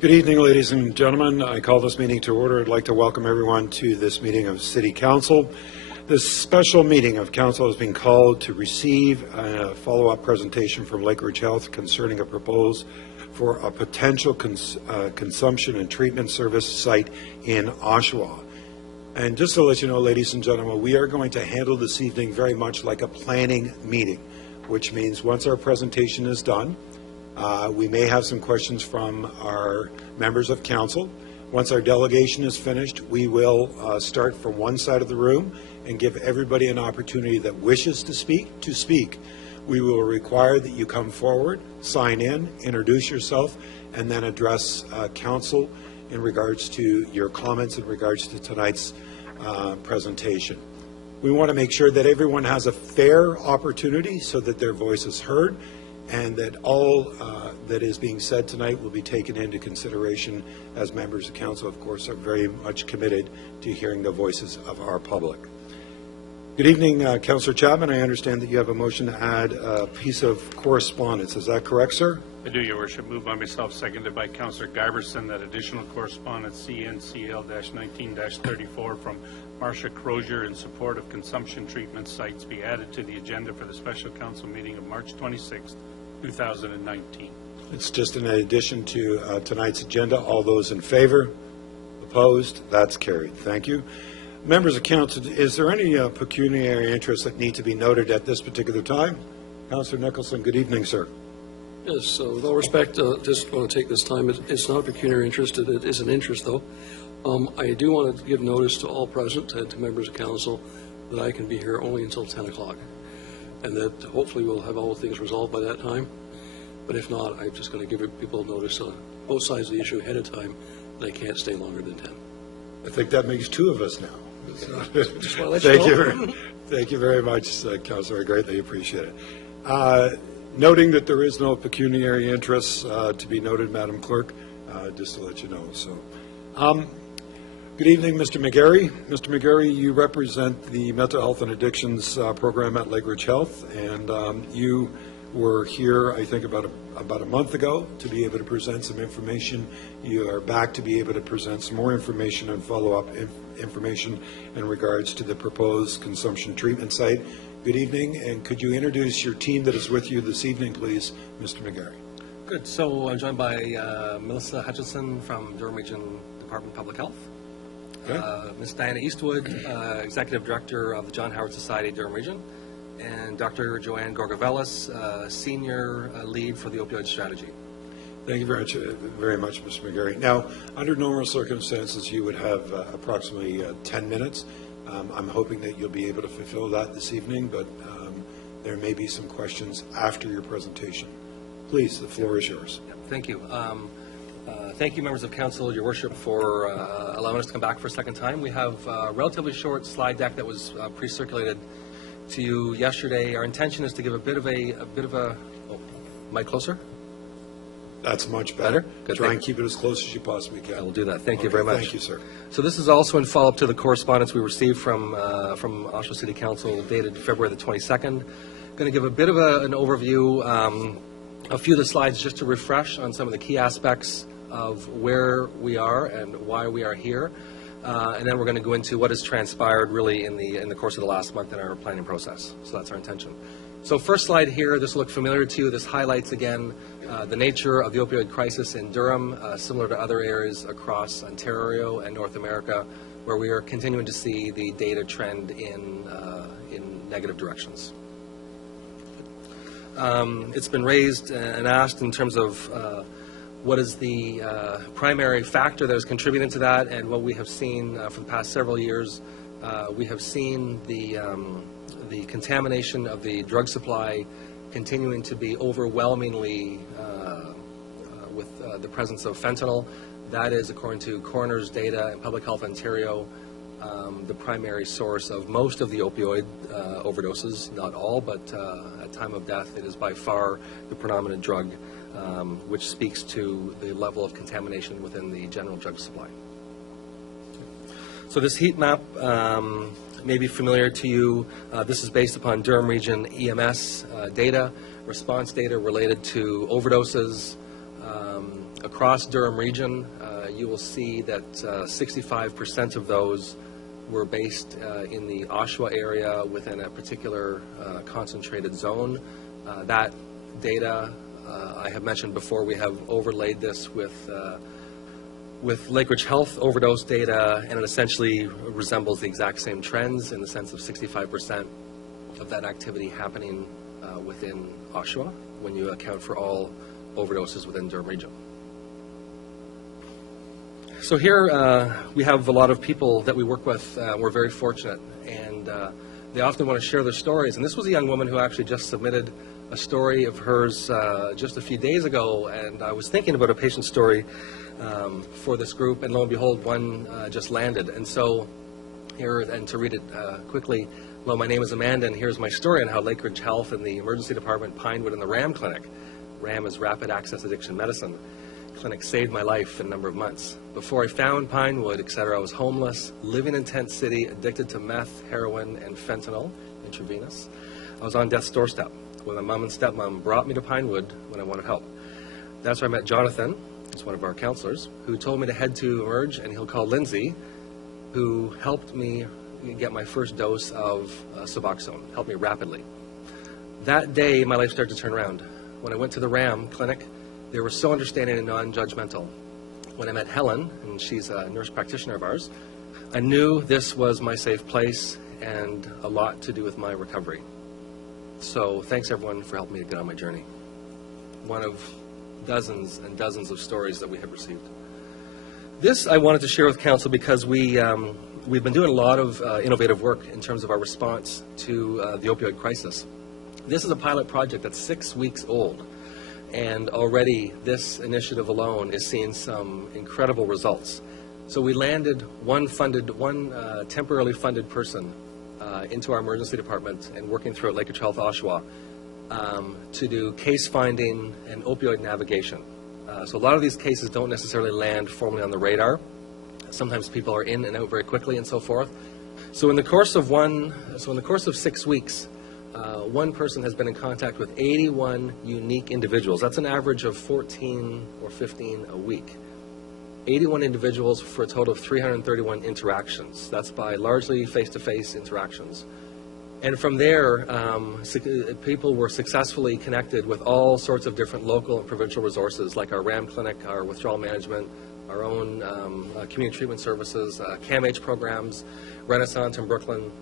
Good evening, ladies and gentlemen. I call this meeting to order. I'd like to welcome everyone to this meeting of City Council. This special meeting of Council has been called to receive a follow-up presentation from Lakeridge Health concerning a proposal for a potential consumption and treatment service site in Oshawa. And just to let you know, ladies and gentlemen, we are going to handle this evening very much like a planning meeting, which means once our presentation is done, we may have some questions from our members of council. Once our delegation is finished, we will start from one side of the room and give everybody an opportunity that wishes to speak. We will require that you come forward, sign in, introduce yourself, and then address council in regards to your comments in regards to tonight's presentation. We want to make sure that everyone has a fair opportunity so that their voice is heard, and that all that is being said tonight will be taken into consideration, as members of council, of course, are very much committed to hearing the voices of our public. Good evening, Councillor Chapman. I understand that you have a motion to add a piece of correspondence. Is that correct, sir? I do, Your Worship. Moved by myself, seconded by Councillor Giverson, that additional correspondence CNCL-19-34 from Marcia Crozier in support of consumption treatment sites be added to the agenda for the special council meeting of March 26, 2019. It's just an addition to tonight's agenda. All those in favor? Opposed? That's carried. Thank you. Members of council, is there any pecuniary interests that need to be noted at this particular time? Councillor Nicholson, good evening, sir. Yes, with all respect, just want to take this time. It's not a pecuniary interest. It is an interest, though. I do want to give notice to all present and to members of council that I can be here only until 10 o'clock, and that hopefully we'll have all things resolved by that time. But if not, I'm just going to give people notice on both sides of the issue ahead of time that I can't stay longer than 10. I think that makes two of us now. Just want to let you know. Thank you very much, Councillor. I greatly appreciate it. Noting that there is no pecuniary interest to be noted, Madam Clerk, just to let you know. So, good evening, Mr. McGary. Mr. McGary, you represent the Mental Health and Addictions program at Lakeridge Health, and you were here, I think, about a month ago to be able to present some information. You are back to be able to present some more information and follow-up information in regards to the proposed consumption treatment site. Good evening, and could you introduce your team that is with you this evening, please, Mr. McGary? Good. So I'm joined by Melissa Hutchinson from Durham Region Department of Public Health. Okay. Ms. Diana Eastwood, Executive Director of the John Howard Society, Durham Region, and Dr. Joanne Gorgavelis, Senior Lead for the Opioid Strategy. Thank you very much, Mr. McGary. Now, under normal circumstances, you would have approximately 10 minutes. I'm hoping that you'll be able to fulfill that this evening, but there may be some questions after your presentation. Please, the floor is yours. Thank you. Thank you, members of council, your worship, for allowing us to come back for a second time. We have a relatively short slide deck that was pre-circulated to you yesterday. Our intention is to give a bit of a oh, mic closer? That's much better. Good. Try and keep it as close as you possibly can. I will do that. Thank you very much. Thank you, sir. So this is also in follow-up to the correspondence we received from Oshawa City Council dated February the 22nd. I'm going to give a bit of an overview, a few of the slides just to refresh on some of the key aspects of where we are and why we are here. And then we're going to go into what has transpired really in the course of the last month in our planning process. So that's our intention. So first slide here, this will look familiar to you. This highlights again the nature of the opioid crisis in Durham, similar to other areas across Ontario and North America, where we are continuing to see the data trend in negative directions. It's been raised and asked in terms of what is the primary factor that is contributing to that, and what we have seen for the past several years. We have seen the contamination of the drug supply continuing to be overwhelmingly with the presence of fentanyl. That is, according to coroner's data and Public Health Ontario, the primary source of most of the opioid overdoses, not all, but at time of death, it is by far the predominant drug, which speaks to the level of contamination within the general drug supply. So this heat map may be familiar to you. This is based upon Durham Region EMS data, response data related to overdoses, Across Durham region, you will see that 65% of those were based in the Oshawa area within a particular concentrated zone. That data, I have mentioned before, we have overlaid this with Lakeridge Health overdose data, and it essentially resembles the exact same trends in the sense of 65% of that activity happening within Oshawa when you account for all overdoses within Durham region. So here we have a lot of people that we work with. We're very fortunate, and they often want to share their stories. And this was a young woman who actually just submitted a story of hers just a few days ago, and I was thinking about a patient story for this group, and lo and behold, one just landed. And so here, and to read it quickly, hello, my name is Amanda, and here's my story on how Lakeridge Health and the emergency department, Pinewood, and the RAM clinic, RAM is Rapid Access Addiction Medicine, clinic saved my life in a number of months. Before I found Pinewood, etc., I was homeless, living in Tent City, addicted to meth, heroin, and fentanyl, intravenous. I was on death's doorstep when my mom and stepmom brought me to Pinewood when I wanted help. That's where I met Jonathan, who's one of our counselors, who told me to head to Emerge, and he'll call Lindsay, who helped me get my first dose of Suboxone, helped me rapidly. That day, my life started to turn around. When I went to the RAM clinic, they were so understanding and non-judgmental. When I met Helen, and she's a nurse practitioner of ours, I knew this was my safe place and a lot to do with my recovery. So thanks everyone for helping me to get on my journey. One of dozens and dozens of stories that we have received. This I wanted to share with Council because we've been doing a lot of innovative work in terms of our response to the opioid crisis. This is a pilot project that's 6 weeks old. And already this initiative alone is seeing some incredible results. So we landed one temporarily funded person into our emergency department and working through at Lakeridge Health Oshawa to do case finding and opioid navigation. So a lot of these cases don't necessarily land formally on the radar. Sometimes people are in and out very quickly and so forth. So in the course of 6 weeks, one person has been in contact with 81 unique individuals. That's an average of 14 or 15 a week. 81 individuals for a total of 331 interactions. That's by largely face-to-face interactions. And from there, people were successfully connected with all sorts of different local and provincial resources like our RAM clinic, our withdrawal management, our own community treatment services, CAMH programs, Renaissance in Brooklyn,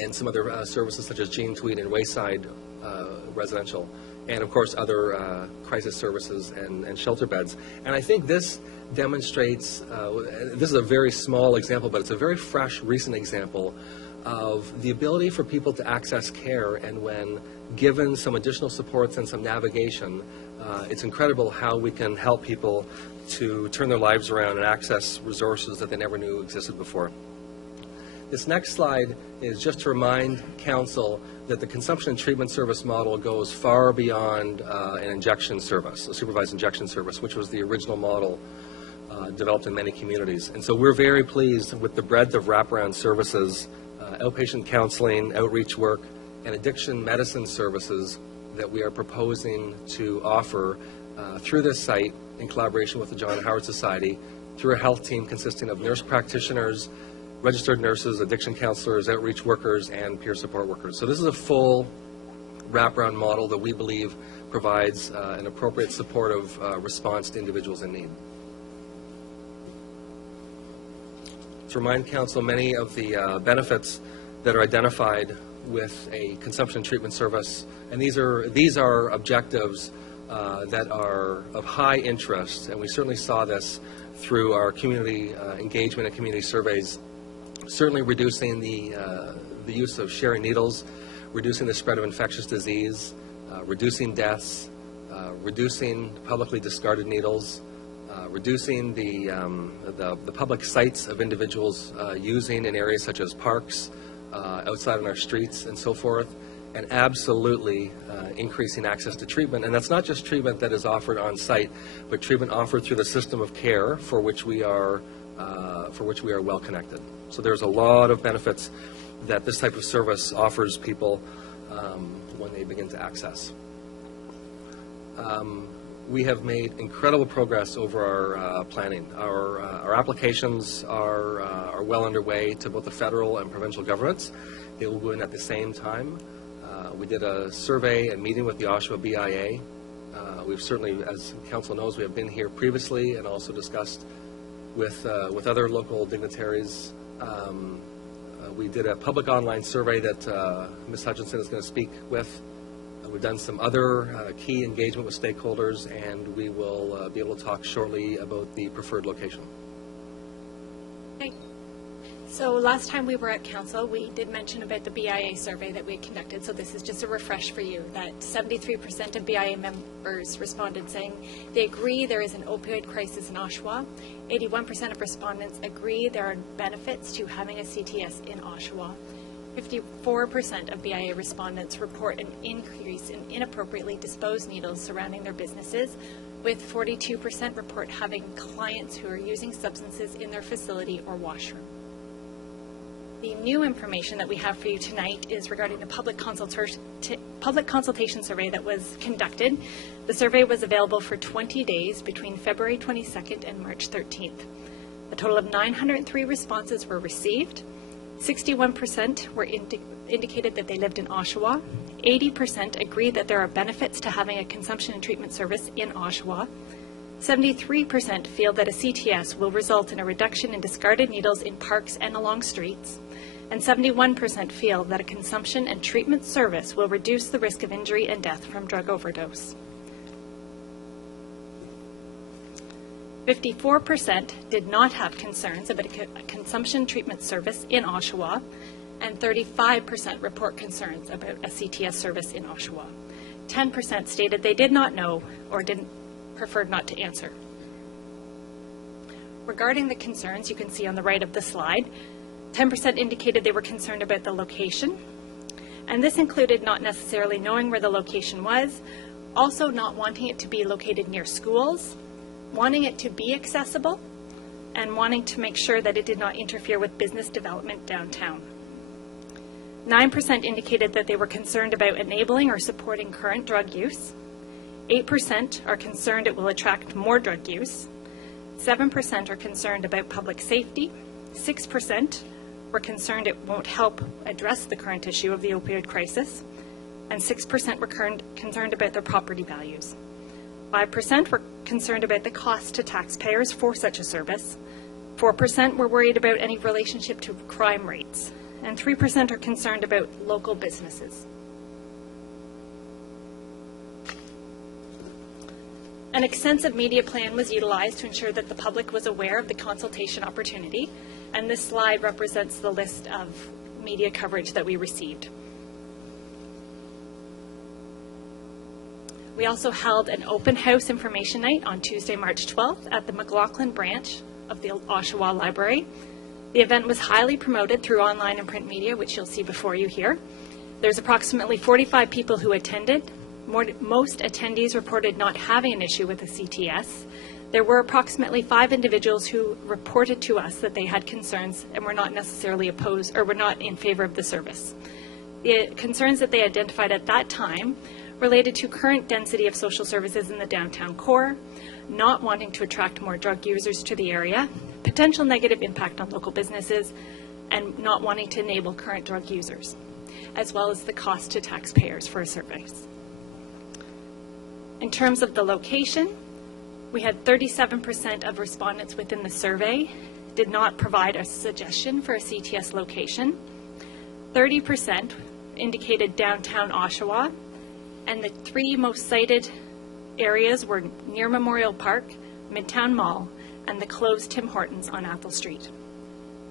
and some other services such as Gene Tweed and Wayside Residential, and of course other crisis services and shelter beds. And I think this demonstrates, this is a very small example, but it's a very fresh, recent example of the ability for people to access care, and when given some additional supports and some navigation, it's incredible how we can help people to turn their lives around and access resources that they never knew existed before. This next slide is just to remind Council that the consumption and treatment service model goes far beyond an injection service, a supervised injection service, which was the original model developed in many communities. And so we're very pleased with the breadth of wraparound services, outpatient counseling, outreach work, and addiction medicine services that we are proposing to offer through this site in collaboration with the John Howard Society, through a health team consisting of nurse practitioners, registered nurses, addiction counselors, outreach workers, and peer support workers. So this is a full wraparound model that we believe provides an appropriate supportive response to individuals in need. To remind Council, many of the benefits that are identified with a consumption treatment service, and these are objectives that are of high interest, and we certainly saw this through our community engagement and community surveys. Certainly reducing the use of sharing needles, reducing the spread of infectious disease, reducing deaths, reducing publicly discarded needles, reducing the public sites of individuals using in areas such as parks, outside on our streets and so forth, and absolutely increasing access to treatment. And that's not just treatment that is offered on site, but treatment offered through the system of care for which we are well connected. So there's a lot of benefits that this type of service offers people when they begin to access. We have made incredible progress over our planning. Our applications are well underway to both the federal and provincial governments. They will go in at the same time. We did a survey and meeting with the Oshawa BIA. We've certainly, as Council knows, we have been here previously and also discussed with other local dignitaries. We did a public online survey that Ms. Hutchinson is going to speak with. We've done some other key engagement with stakeholders, and we will be able to talk shortly about the preferred location. Okay. So last time we were at council, we did mention about the BIA survey that we had conducted. So this is just a refresh for you that 73% of BIA members responded saying they agree there is an opioid crisis in Oshawa. 81% of respondents agree there are benefits to having a CTS in Oshawa. 54% of BIA respondents report an increase in inappropriately disposed needles surrounding their businesses, with 42% report having clients who are using substances in their facility or washroom. The new information that we have for you tonight is regarding the public consultation survey that was conducted. The survey was available for 20 days between February 22nd and March 13th. A total of 903 responses were received. 61% were indicated that they lived in Oshawa. 80% agreed that there are benefits to having a consumption and treatment service in Oshawa. 73% feel that a CTS will result in a reduction in discarded needles in parks and along streets. And 71% feel that a consumption and treatment service will reduce the risk of injury and death from drug overdose. 54% did not have concerns about a consumption treatment service in Oshawa, and 35% report concerns about a CTS service in Oshawa. 10% stated they did not know or preferred not to answer. Regarding the concerns, you can see on the right of the slide, 10% indicated they were concerned about the location, and this included not necessarily knowing where the location was, also not wanting it to be located near schools, wanting it to be accessible, and wanting to make sure that it did not interfere with business development downtown. 9% indicated that they were concerned about enabling or supporting current drug use. 8% are concerned it will attract more drug use. 7% are concerned about public safety. 6% were concerned it won't help address the current issue of the opioid crisis. And 6% were concerned about their property values. 5% were concerned about the cost to taxpayers for such a service. 4% were worried about any relationship to crime rates. And 3% are concerned about local businesses. An extensive media plan was utilized to ensure that the public was aware of the consultation opportunity, and this slide represents the list of media coverage that we received. We also held an open house information night on Tuesday, March 12th at the McLaughlin branch of the Oshawa Library. The event was highly promoted through online and print media, which you'll see before you here. There's approximately 45 people who attended. Most attendees reported not having an issue with the CTS. There were approximately 5 individuals who reported to us that they had concerns and were not necessarily opposed or were not in favor of the service. The concerns that they identified at that time related to current density of social services in the downtown core, not wanting to attract more drug users to the area, potential negative impact on local businesses, and not wanting to enable current drug users, as well as the cost to taxpayers for a service. In terms of the location, we had 37% of respondents within the survey did not provide a suggestion for a CTS location. 30% indicated downtown Oshawa, and the 3 most cited areas were near Memorial Park, Midtown Mall, and the closed Tim Hortons on Athol Street.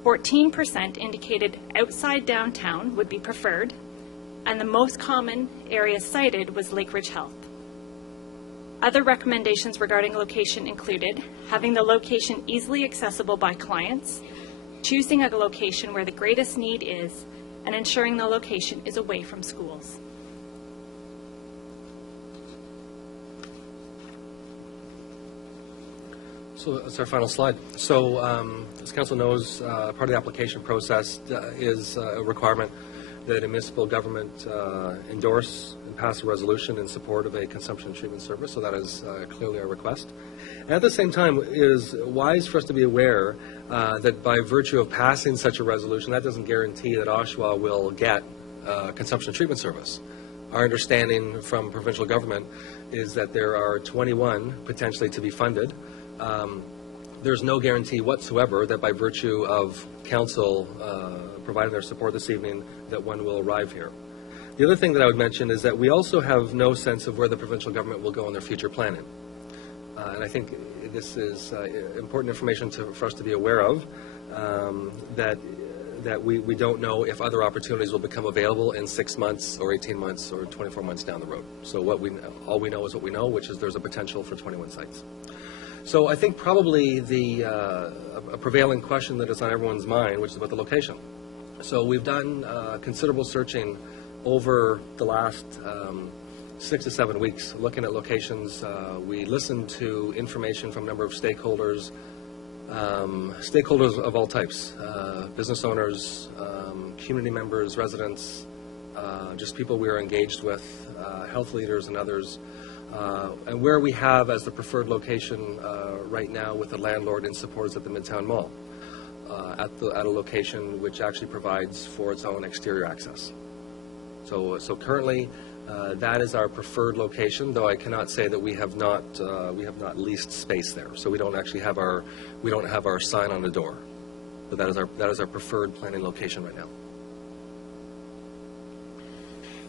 14% indicated outside downtown would be preferred, and the most common area cited was Lakeridge Health. Other recommendations regarding location included having the location easily accessible by clients, choosing a location where the greatest need is, and ensuring the location is away from schools. So that's our final slide. So as Council knows, part of the application process is a requirement that a municipal government endorse and pass a resolution in support of a consumption treatment service, so that is clearly our request. And at the same time, it is wise for us to be aware that by virtue of passing such a resolution, that doesn't guarantee that Oshawa will get consumption treatment service. Our understanding from provincial government is that there are 21 potentially to be funded. There's no guarantee whatsoever that by virtue of council providing their support this evening that one will arrive here. The other thing that I would mention is that we also have no sense of where the provincial government will go in their future planning. And I think this is important information for us to be aware of, that we don't know if other opportunities will become available in 6 months or 18 months or 24 months down the road. So all we know is what we know, which is there's a potential for 21 sites. So I think probably a prevailing question that is on everyone's mind, which is about the location. So we've done considerable searching over the last 6 to 7 weeks, looking at locations. We listened to information from a number of stakeholders, stakeholders of all types, business owners, community members, residents, just people we are engaged with, health leaders and others. And where we have as the preferred location right now with the landlord in support is at the Midtown Mall, at a location which actually provides for its own exterior access. So currently, that is our preferred location, though I cannot say that we have not leased space there. So we don't actually have our sign on the door. But that is our preferred planning location right now.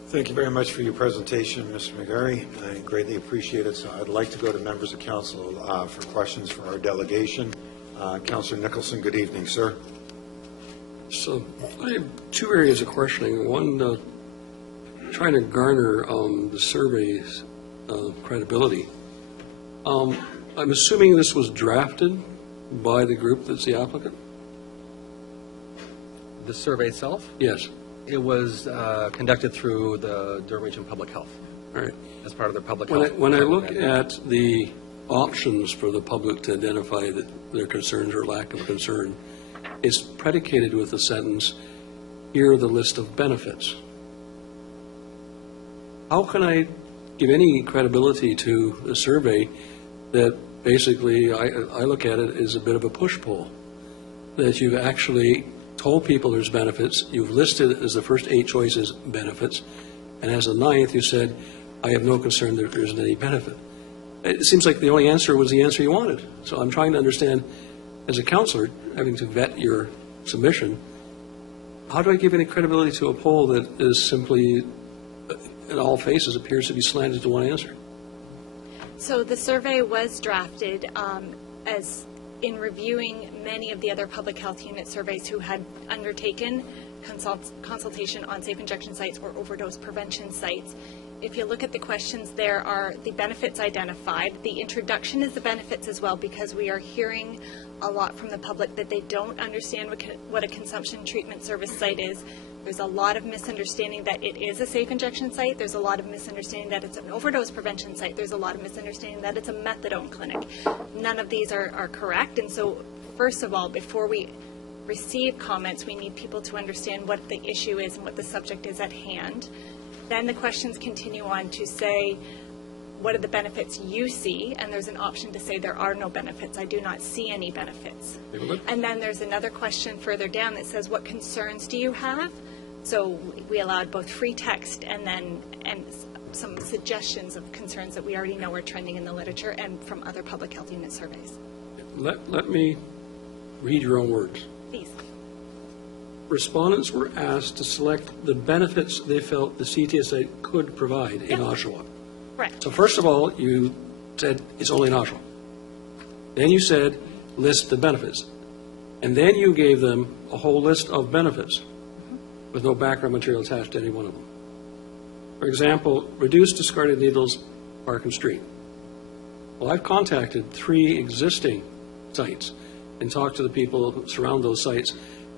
Thank you very much for your presentation, Mr. McGary. I greatly appreciate it. So I'd like to go to members of council for questions for our delegation. Councillor Nicholson, good evening, sir. So I have two areas of questioning. One, trying to garner the survey's credibility. I'm assuming this was drafted by the group that's the applicant? The survey itself? Yes. It was conducted through the Durham Region Public Health. All right. As part of their public health. When I look at the options for the public to identify their concerns or lack of concern, it's predicated with the sentence, here are the list of benefits. How can I give any credibility to a survey that basically I look at it as a bit of a push-pull, that you've actually told people there's benefits, you've listed as the first 8 choices benefits, and as the 9th you said, I have no concern that there isn't any benefit. It seems like the only answer was the answer you wanted. So I'm trying to understand, as a councillor, having to vet your submission, how do I give any credibility to a poll that is simply, in all faces, appears to be slanted to one answer? So the survey was drafted as in reviewing many of the other public health unit surveys who had undertaken consultation on safe injection sites or overdose prevention sites. If you look at the questions, there are the benefits identified. The introduction is the benefits as well, because we are hearing a lot from the public that they don't understand what a consumption treatment service site is. There's a lot of misunderstanding that it is a safe injection site. There's a lot of misunderstanding that it's an overdose prevention site. There's a lot of misunderstanding that it's a methadone clinic. None of these are correct. And so, first of all, before we receive comments, we need people to understand what the issue is and what the subject is at hand. Then the questions continue on to say, what are the benefits you see? And there's an option to say there are no benefits. I do not see any benefits. And then there's another question further down that says, what concerns do you have? So we allowed both free text and some suggestions of concerns that we already know are trending in the literature and from other public health unit surveys. Let me read your own words. Please. Respondents were asked to select the benefits they felt the CTS site could provide in Oshawa. Correct. So first of all, you said it's only in Oshawa. Then you said list the benefits. And then you gave them a whole list of benefits with no background material attached to any one of them. For example, reduce discarded needles, Park and Street. Well, I've contacted 3 existing sites and talked to the people who surround those sites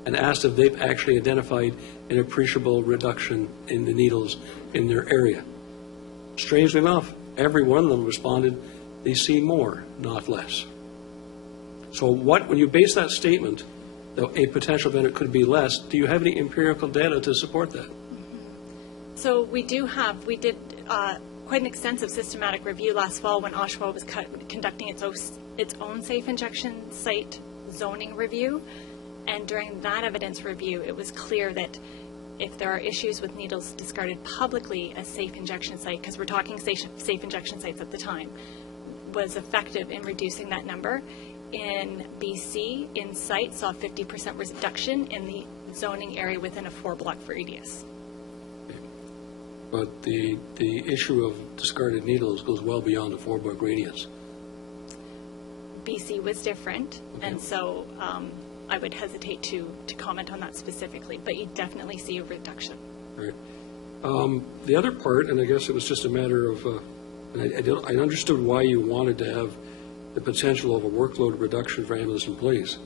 and asked if they've actually identified an appreciable reduction in the needles in their area. Strangely enough, every one of them responded, they see more, not less. So when you base that statement, that a potential benefit could be less, do you have any empirical data to support that? So we did quite an extensive systematic review last fall when Oshawa was conducting its own safe injection site zoning review. And during that evidence review, it was clear that if there are issues with needles discarded publicly, a safe injection site, because we're talking safe injection sites at the time, was effective in reducing that number. In BC, InSight saw a 50% reduction in the zoning area within a 4-block radius. But the issue of discarded needles goes well beyond the 4-block radius. BC was different, and so I would hesitate to comment on that specifically, but you definitely see a reduction. Right. The other part, and I guess it was just a matter of, I understood why you wanted to have the potential of a workload reduction for ambulance employees.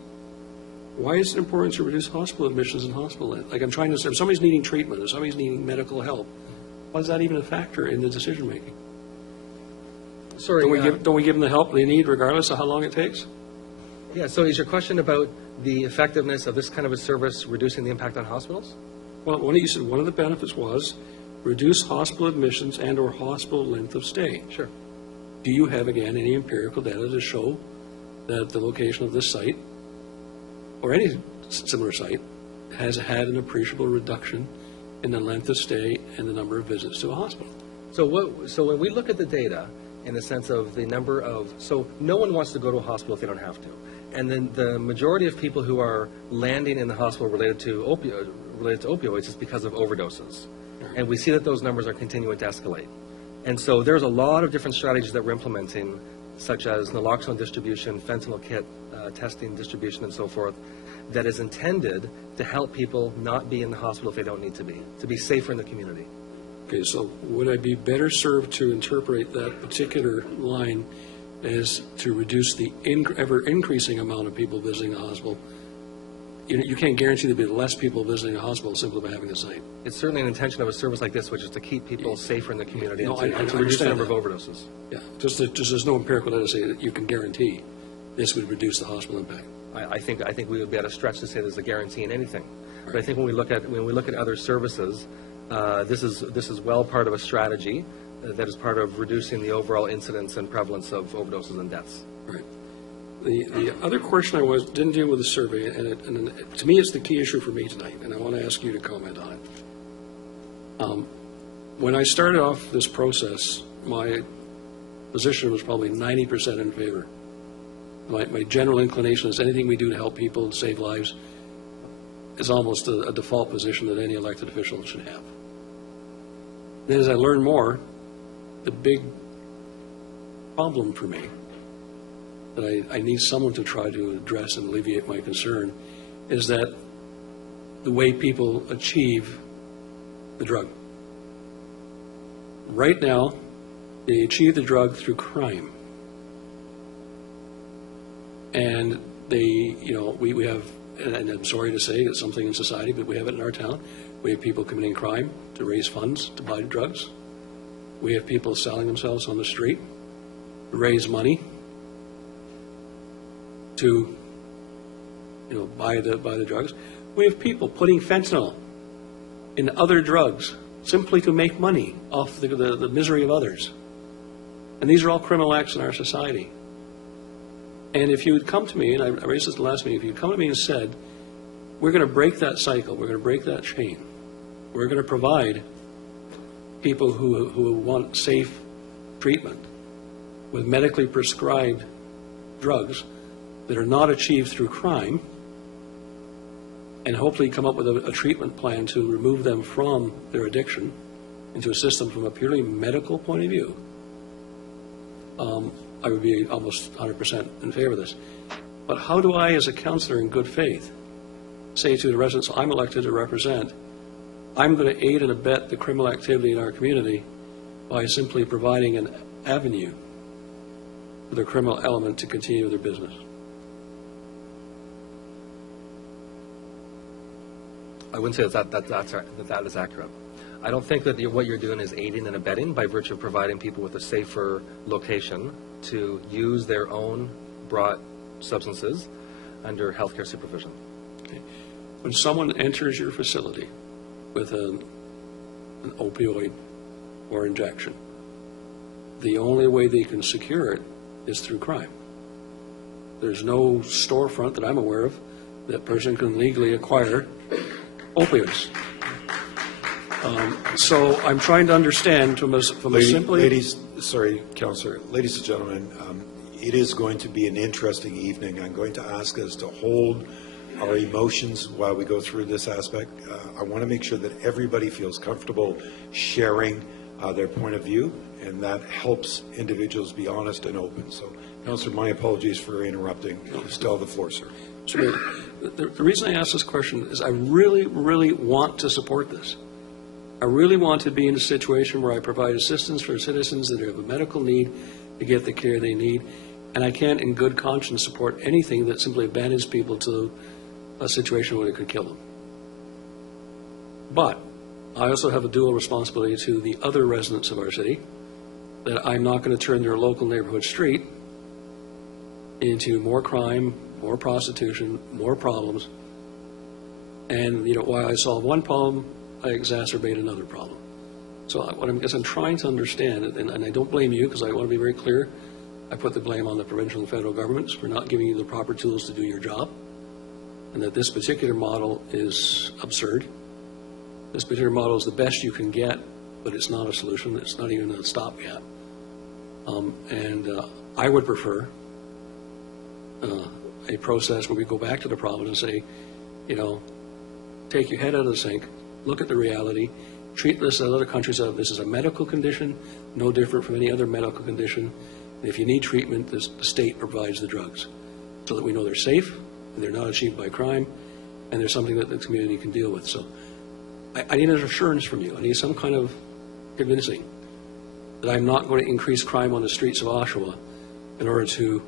Why is it important to reduce hospital admissions and hospital? Like I'm trying to say, if somebody's needing treatment, if somebody's needing medical help, why is that even a factor in the decision making? Sorry. Don't we give them the help they need regardless of how long it takes? Yeah, so is your question about the effectiveness of this kind of a service reducing the impact on hospitals? Well, you said one of the benefits was reduce hospital admissions and or hospital length of stay. Sure. Do you have, again, any empirical data to show that the location of this site or any similar site has had an appreciable reduction in the length of stay and the number of visits to a hospital? So when we look at the data in the sense of the number of, so no one wants to go to a hospital if they don't have to. And then the majority of people who are landing in the hospital related to opioids is because of overdoses. And we see that those numbers are continuing to escalate. And so there's a lot of different strategies that we're implementing, such as naloxone distribution, fentanyl kit testing, distribution, and so forth, that is intended to help people not be in the hospital if they don't need to be safer in the community. Okay, so would I be better served to interpret that particular line as to reduce the ever-increasing amount of people visiting the hospital? You can't guarantee there'll be less people visiting a hospital simply by having a site. It's certainly an intention of a service like this, which is to keep people safer in the community No, and I to reduce the understand number of that. overdoses. Yeah, just there's no empirical data to say that you can guarantee this would reduce the hospital impact. I think we would be at a stretch to say there's a guarantee in anything. But I think when we look at other services, this is well part of a strategy that is part of reducing the overall incidence and prevalence of overdoses and deaths. Right. The other question didn't deal with the survey, and to me it's the key issue for me tonight, and I want to ask you to comment on it. When I started off this process, my position was probably 90% in favor. My general inclination is anything we do to help people and save lives is almost a default position that any elected official should have. Then as I learn more, the big problem for me that I need someone to try to address and alleviate my concern is that the way people achieve the drug. Right now, they achieve the drug through crime. And we have, and I'm sorry to say it's something in society, but we have it in our town. We have people committing crime to raise funds to buy drugs. We have people selling themselves on the street to raise money to, buy the drugs. We have people putting fentanyl in other drugs simply to make money off the misery of others. And these are all criminal acts in our society. And if you would come to me, and I raised this the last meeting, if you would come to me and said, we're going to break that cycle, we're going to break that chain, we're going to provide people who want safe treatment with medically prescribed drugs that are not achieved through crime, and hopefully come up with a treatment plan to remove them from their addiction into a system from a purely medical point of view, I would be almost 100% in favor of this. But how do I, as a counselor in good faith, say to the residents I'm elected to represent, I'm going to aid and abet the criminal activity in our community by simply providing an avenue for the criminal element to continue their business? I wouldn't say that is accurate. I don't think that what you're doing is aiding and abetting by virtue of providing people with a safer location to use their own brought substances under healthcare supervision. Okay. When someone enters your facility with a an opioid or injection. The only way they can secure it is through crime. There's no storefront that I'm aware of that person can legally acquire opioids. So I'm trying to understand from a simply... Ladies, sorry, Councillor. Ladies and gentlemen, it is going to be an interesting evening. I'm going to ask us to hold our emotions while we go through this aspect. I want to make sure that everybody feels comfortable sharing their point of view, and that helps individuals be honest and open. So, Councillor, my apologies for interrupting. You still have the floor, sir. Sure. The reason I ask this question is I really, really want to support this. I really want to be in a situation where I provide assistance for citizens that have a medical need to get the care they need, and I can't in good conscience support anything that simply abandons people to a situation where it could kill them. But I also have a dual responsibility to the other residents of our city, that I'm not going to turn their local neighborhood street into more crime, more prostitution, more problems, and while I solve one problem, I exacerbate another problem. So what I'm trying to understand, and I don't blame you, because I want to be very clear, I put the blame on the provincial and federal governments for not giving you the proper tools to do your job, and that this particular model is absurd. This particular model is the best you can get, but it's not a solution. It's not even a stopgap. I would prefer a process where we go back to the problem and say, take your head out of the sink, look at the reality, treat this as other countries have. This is a medical condition, no different from any other medical condition. And if you need treatment, the state provides the drugs so that we know they're safe, and they're not achieved by crime, and there's something that the community can deal with. So I need an assurance from you. I need some kind of convincing that I'm not going to increase crime on the streets of Oshawa in order to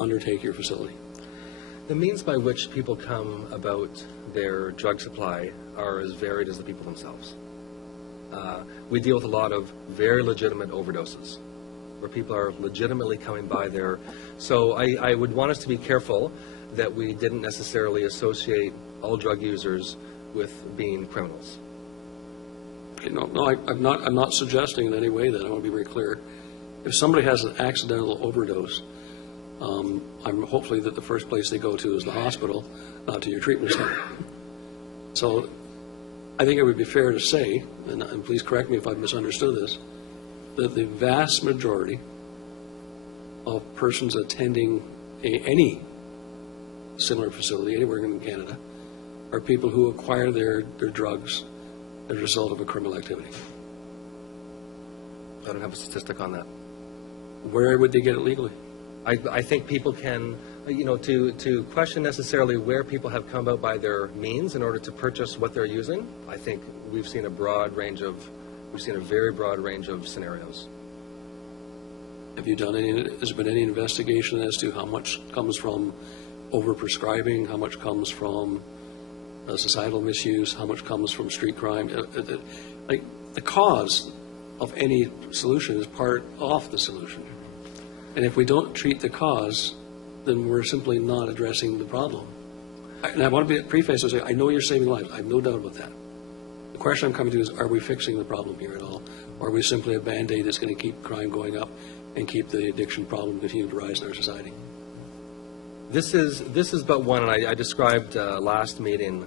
undertake your facility. The means by which people come about their drug supply are as varied as the people themselves. We deal with a lot of very legitimate overdoses, where people are legitimately coming by there. So I would want us to be careful that we didn't necessarily associate all drug users with being criminals. I'm not suggesting in any way that. I want to be very clear. If somebody has an accidental overdose, I'm hopefully that the first place they go to is the hospital, not to your treatment center. So I think it would be fair to say, and please correct me if I've misunderstood this, that the vast majority of persons attending any similar facility anywhere in Canada are people who acquire their drugs as a result of a criminal activity. I don't have a statistic on that. Where would they get it legally? I think people can, to question necessarily where people have come about by their means in order to purchase what they're using, I think we've seen a very broad range of scenarios. Have you done has there been any investigation as to how much comes from overprescribing, how much comes from societal misuse, how much comes from street crime? The cause of any solution is part of the solution. And if we don't treat the cause, then we're simply not addressing the problem. And I want to preface and say, I know you're saving lives. I have no doubt about that. The question I'm coming to is, are we fixing the problem here at all? Or are we simply a Band-Aid that's going to keep crime going up and keep the addiction problem continuing to rise in our society? This is but one, and I described last meeting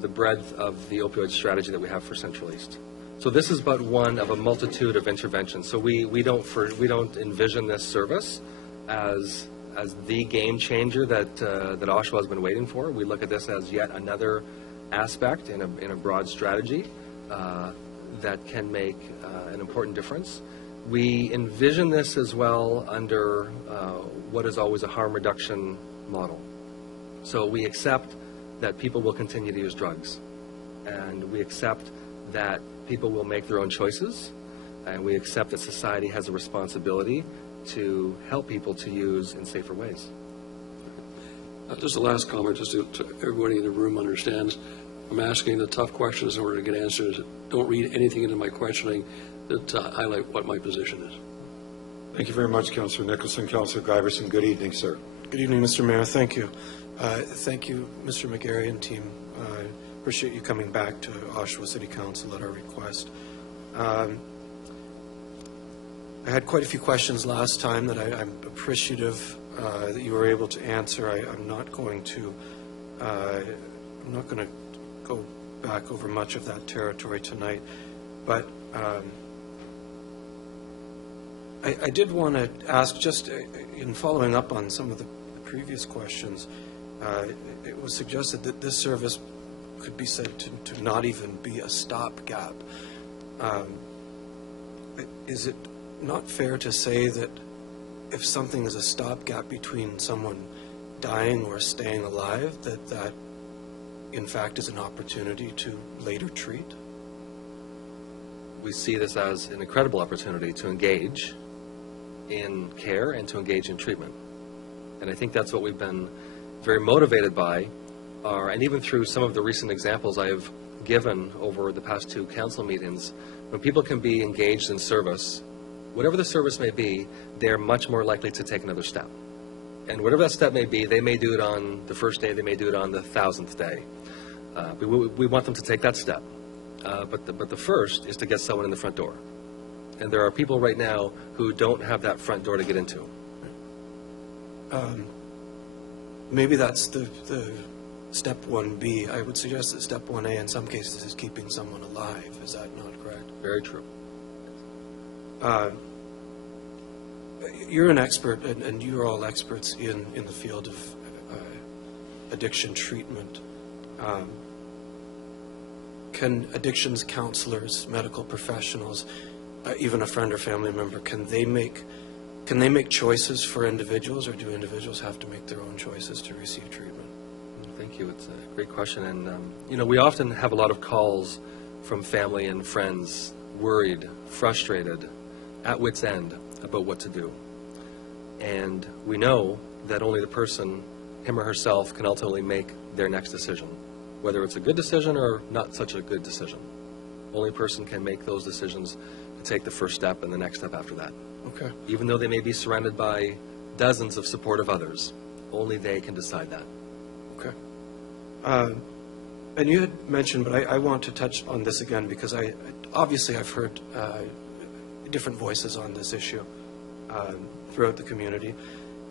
the breadth of the opioid strategy that we have for Central East. So this is but one of a multitude of interventions. So we don't envision this service as the game changer that Oshawa has been waiting for. We look at this as yet another aspect in a broad strategy that can make an important difference. We envision this as well under what is always a harm reduction model. So we accept that people will continue to use drugs, and we accept that people will make their own choices, and we accept that society has a responsibility to help people to use in safer ways. Just the last comment, just so everybody in the room understands. I'm asking the tough questions in order to get answers. Don't read anything into my questioning that highlight what my position is. Thank you very much, Councillor Nicholson. Councillor Giverson, good evening, sir. Good evening, Mr. Mayor. Thank you. Thank you, Mr. McGary and team. appreciate you coming back to Oshawa City Council at our request. I had quite a few questions last time that I'm appreciative that you were able to answer. I'm not going to go back over much of that territory tonight, but I did want to ask, just in following up on some of the previous questions, it was suggested that this service could be said to not even be a stopgap. Is it not fair to say that if something is a stopgap between someone dying or staying alive, that in fact is an opportunity to later treat? We see this as an incredible opportunity to engage in care and to engage in treatment. And I think that's what we've been very motivated by, and even through some of the recent examples I have given over the past 2 council meetings, when people can be engaged in service, whatever the service may be, they're much more likely to take another step. And whatever that step may be, they may do it on the first day, they may do it on the 1000th day. We want them to take that step. But the first is to get someone in the front door. And there are people right now who don't have that front door to get into. Maybe that's the step 1B. I would suggest that step 1A in some cases is keeping someone alive. Is that not correct? Very true. You're an expert, and you're all experts in the field of addiction treatment. Can addictions counselors, medical professionals, even a friend or family member, can they make choices for individuals, or do individuals have to make their own choices to receive treatment? Thank you. It's a great question. And, we often have a lot of calls from family and friends, worried, frustrated, at wit's end about what to do. And we know that only the person, him or herself, can ultimately make their next decision, whether it's a good decision or not such a good decision. Only person can make those decisions to take the first step and the next step after that. Okay. Even though they may be surrounded by dozens of supportive others, only they can decide that. Okay. And you had mentioned, but I want to touch on this again because obviously I've heard different voices on this issue throughout the community.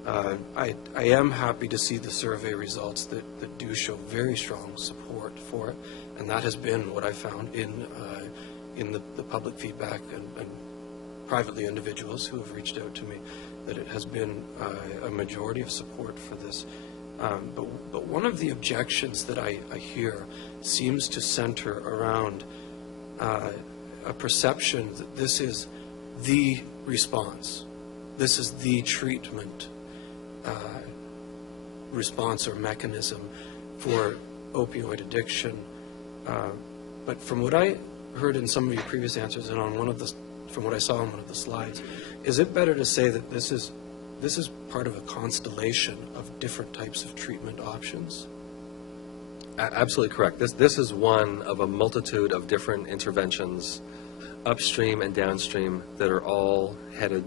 I am happy to see the survey results that do show very strong support for it, and that has been what I found in the public feedback and privately individuals who have reached out to me, that it has been a majority of support for this. But one of the objections that I hear seems to center around a perception that this is the response. This is the treatment response or mechanism for opioid addiction. But from what I heard in some of your previous answers and from what I saw on one of the slides, is it better to say that this is part of a constellation of different types of treatment options? Absolutely correct. This is one of a multitude of different interventions, upstream and downstream, that are all headed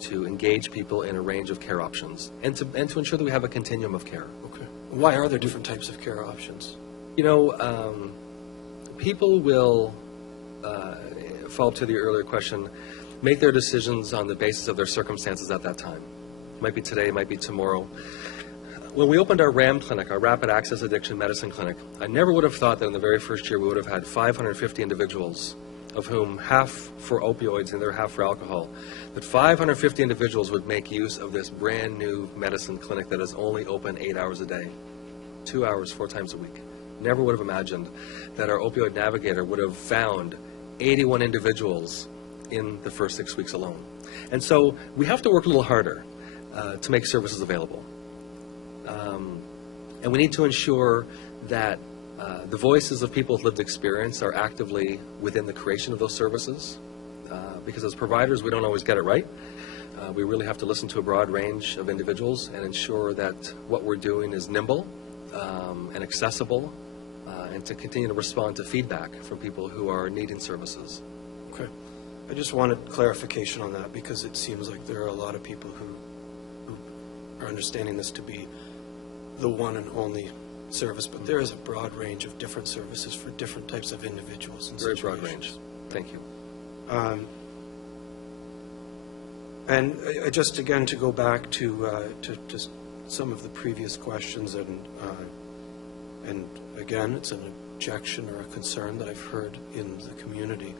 to engage people in a range of care options and to ensure that we have a continuum of care. Okay. Why are there different types of care options? People will, follow up to the earlier question, make their decisions on the basis of their circumstances at that time. It might be today, it might be tomorrow. When we opened our RAM clinic, our Rapid Access Addiction Medicine Clinic, I never would have thought that in the very first year we would have had 550 individuals, of whom half for opioids and the other half for alcohol, that 550 individuals would make use of this brand new medicine clinic that is only open 8 hours a day, 2 hours, 4 times a week. Never would have imagined that our opioid navigator would have found 81 individuals in the first 6 weeks alone. And so we have to work a little harder to make services available. And we need to ensure that the voices of people with lived experience are actively within the creation of those services, because as providers, we don't always get it right. We really have to listen to a broad range of individuals and ensure that what we're doing is nimble and accessible, and to continue to respond to feedback from people who are needing services. Okay. I just wanted clarification on that because it seems like there are a lot of people who are understanding this to be the one and only service, but there is a broad range of different services for different types of individuals and Very situations. broad range. Thank you. And just again, to go back to just some of the previous questions, and again, it's an objection or a concern that I've heard in the community.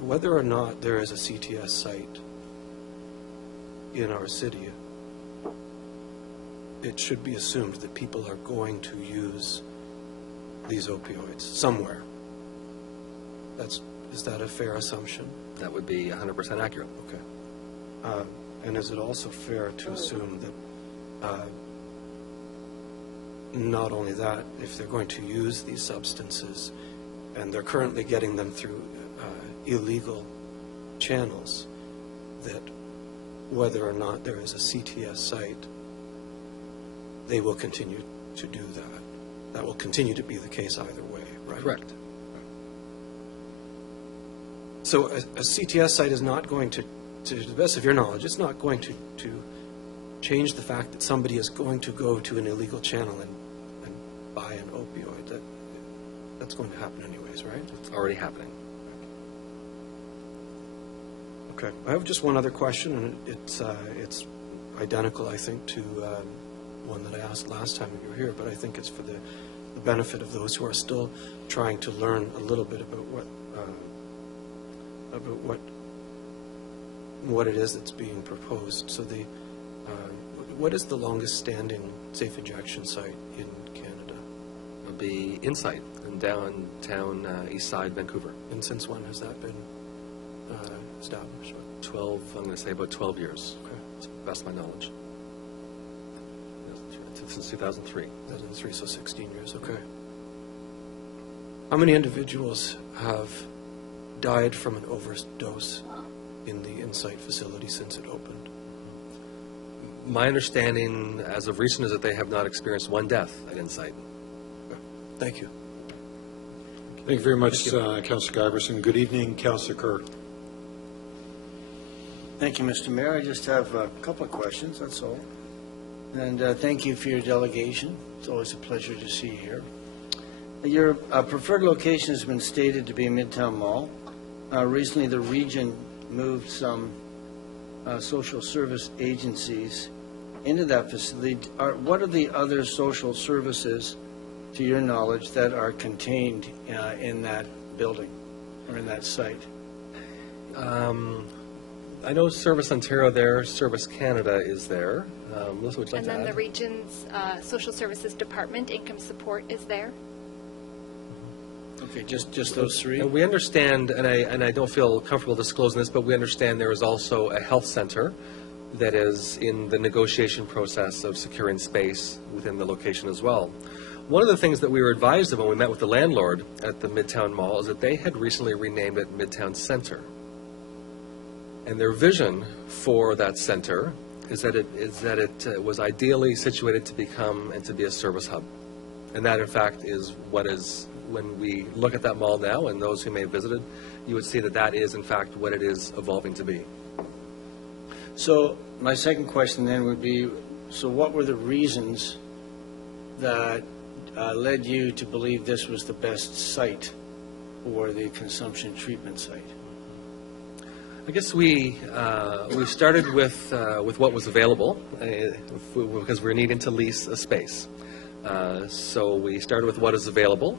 Whether or not there is a CTS site in our city, it should be assumed that people are going to use these opioids somewhere. Is that a fair assumption? That would be 100% accurate. Okay. And is it also fair to assume that not only that, if they're going to use these substances and they're currently getting them through illegal channels, that whether or not there is a CTS site, they will continue to do that? That will continue to be the case either way, right? Correct. So a CTS site is not going to the best of your knowledge, it's not going to change the fact that somebody is going to go to an illegal channel and buy an opioid. That's going to happen anyways, right? It's already happening. Okay. I have just one other question, and it's identical, I think, to one that I asked last time you were here, but I think it's for the benefit of those who are still trying to learn a little bit about what it is that's being proposed. So what is the longest standing safe injection site in Canada? It would be Insight in downtown East Side, Vancouver. And since when has that been established? 12, I'm going to say about 12 years. Okay. To the best of my knowledge. Since 2003. 2003, so 16 years, okay. How many individuals have died from an overdose in the Insight facility since it opened? My understanding as of recent is that they have not experienced one death at Insight. Okay. Thank you. Thank you very much, Councillor Giberson. Good evening, Councillor Kerr. Thank you, Mr. Mayor. I just have a couple of questions, that's all. And thank you for your delegation. It's always a pleasure to see you here. Your preferred location has been stated to be Midtown Mall. Recently, the region moved some social service agencies into that facility. What are the other social services, to your knowledge, that are contained in that building or in that site? I know Service Ontario there, Service Canada is there. Melissa, would you like And to then add? the region's social services department, income support is there. Okay, just those three? And we understand, and I don't feel comfortable disclosing this, but we understand there is also a health center that is in the negotiation process of securing space within the location as well. One of the things that we were advised of when we met with the landlord at the Midtown Mall is that they had recently renamed it Midtown Center. And their vision for that center is that it was ideally situated to become and to be a service hub. And that, in fact, is what is, when we look at that mall now, and those who may have visited, you would see that that is, in fact, what it is evolving to be. So my second question then would be, so what were the reasons that led you to believe this was the best site for the consumption treatment site? I guess we started with what was available because we're needing to lease a space. So we started with what is available.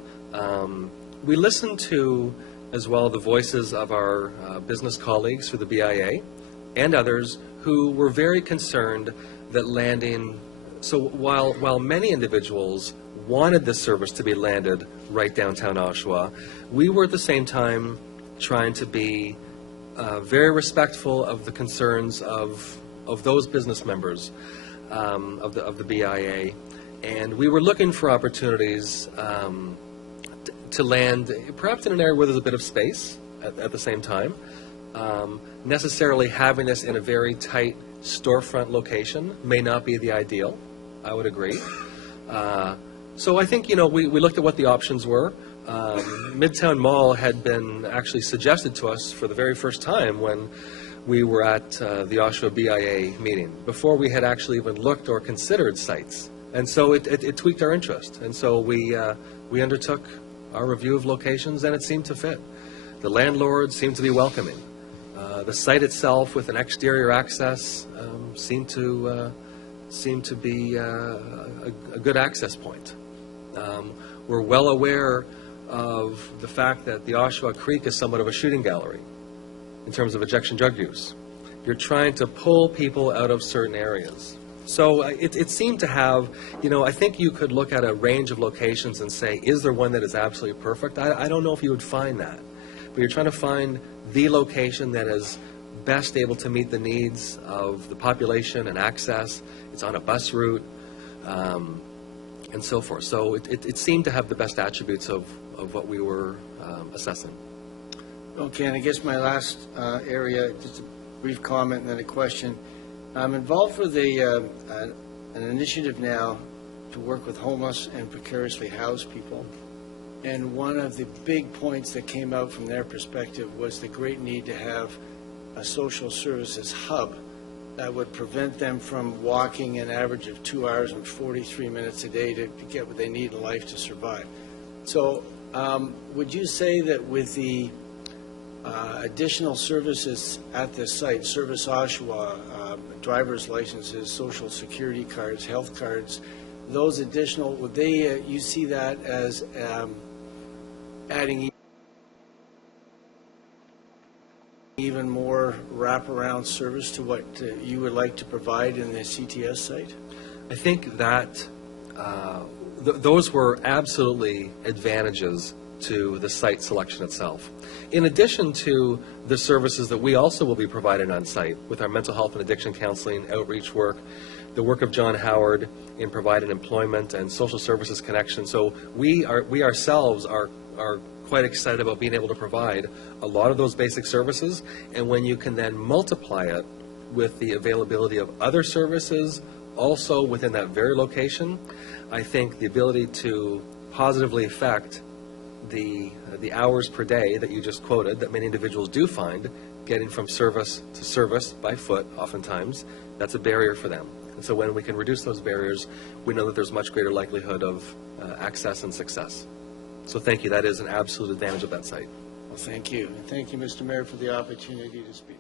We listened to, as well, the voices of our business colleagues through the BIA and others who were very concerned that landing, so while many individuals wanted this service to be landed right downtown Oshawa, we were at the same time trying to be very respectful of the concerns of those business members of the BIA, and we were looking for opportunities to land perhaps in an area where there's a bit of space at the same time. Necessarily having this in a very tight storefront location may not be the ideal, I would agree. So I think, we looked at what the options were. Midtown Mall had been actually suggested to us for the very first time when we were at the Oshawa BIA meeting, before we had actually even looked or considered sites. And so it tweaked our interest. And so we undertook our review of locations, and it seemed to fit. The landlord seemed to be welcoming. The site itself, with an exterior access, seemed to be a good access point. We're well aware of the fact that the Oshawa Creek is somewhat of a shooting gallery in terms of ejection drug use. You're trying to pull people out of certain areas. So it seemed to have, I think you could look at a range of locations and say, is there one that is absolutely perfect? I don't know if you would find that. But you're trying to find the location that is best able to meet the needs of the population and access. It's on a bus route, and so forth. So it seemed to have the best attributes of what we were assessing. Okay, and I guess my last area, just a brief comment and then a question. I'm involved with an initiative now to work with homeless and precariously housed people. And one of the big points that came out from their perspective was the great need to have a social services hub that would prevent them from walking an average of 2 hours and 43 minutes a day to get what they need in life to survive. So would you say that with the additional services at this site, Service Oshawa, driver's licenses, social security cards, health cards, those additional, would they, you see that as adding even more wraparound service to what you would like to provide in the CTS site? I think that those were absolutely advantages to the site selection itself. In addition to the services that we also will be providing on site with our mental health and addiction counseling, outreach work, the work of John Howard in providing employment and social services connection. So we ourselves are quite excited about being able to provide a lot of those basic services, and when you can then multiply it with the availability of other services also within that very location, I think the ability to positively affect the hours per day that you just quoted that many individuals do find getting from service to service by foot oftentimes, that's a barrier for them. And so when we can reduce those barriers, we know that there's much greater likelihood of access and success. So thank you. That is an absolute advantage of that site. Well, thank you. And thank you, Mr. Mayor, for the opportunity to speak.